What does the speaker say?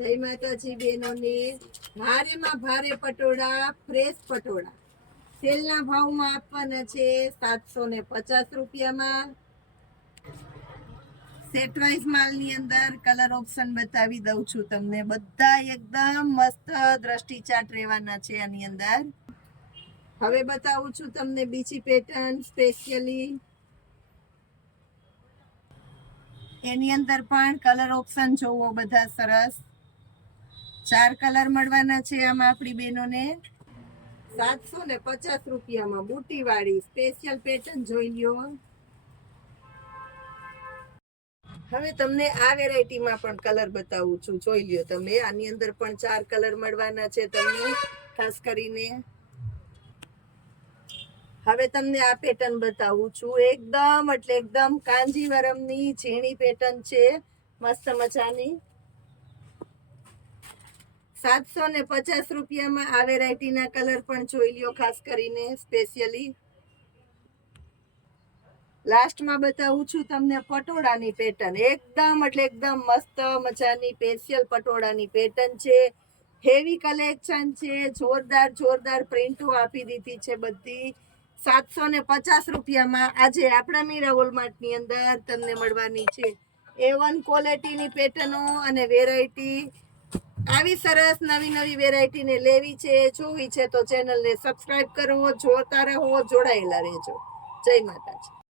જય માતાજી બહેનોને ભારેમાં ભારે પટોળા ફ્રેશ પટોળા સેલના ભાવમાં આપવાના છે 750 રૂપિયામાં સેટ વાઇઝ માલની અંદર કલર ઓપ્શન બતાવી દઉં છું તમને બધા એકદમ મસ્ત દ્રષ્ટિચાટ રહેવાના છે આની અંદર હવે બતાવું છું તમને બીજી પેટર્ન સ્પેશિયલી એની અંદર પણ કલર ઓપ્શન જોવો બધા સરસ 4 કલર મળવાના છે આમાં આપણી બહેનોને 750 રૂપિયામાં બુટી વાળી સ્પેશિયલ પેટર્ન જોઈ લ્યો હવે તમને આ વેરાયટીમાં પણ કલર બતાવું છું જોઈ લ્યો તમે આની અંદર પણ 4 કલર મળવાના છે તમને ખાસ કરીને હવે તમને આ પેટર્ન બતાવું છું એકદમ એટલે એકદમ કાંજીવરમની ઝીણી પેટર્ન છે મસ્ત મજાની 750 રૂપિયામાં આ વેરાયટીના કલર પણ જોઈ લ્યો ખાસ કરીને સ્પેશિયલી લાસ્ટમાં બતાવું છું તમને પટોળાની પેટર્ન એકદમ એટલે એકદમ મસ્ત મજાની સ્પેશિયલ પટોળાની પેટર્ન છે હેવી કલેક્શન છે જોરદાર પ્રિન્ટો આપી દીધી છે બધી 750 રૂપિયામાં આજે આપણા મીરા વોલમાર્ટની અંદર તમને મળવાની છે A1 ક્વોલિટીની પેટર્નો અને વેરાયટી આવી સરસ નવી વેરાયટીને લેવી છે જોવી છે તો ચેનલને સબસ્ક્રાઇબ કરો જોતા રહો જોડાયેલા રહેજો જય માતાજી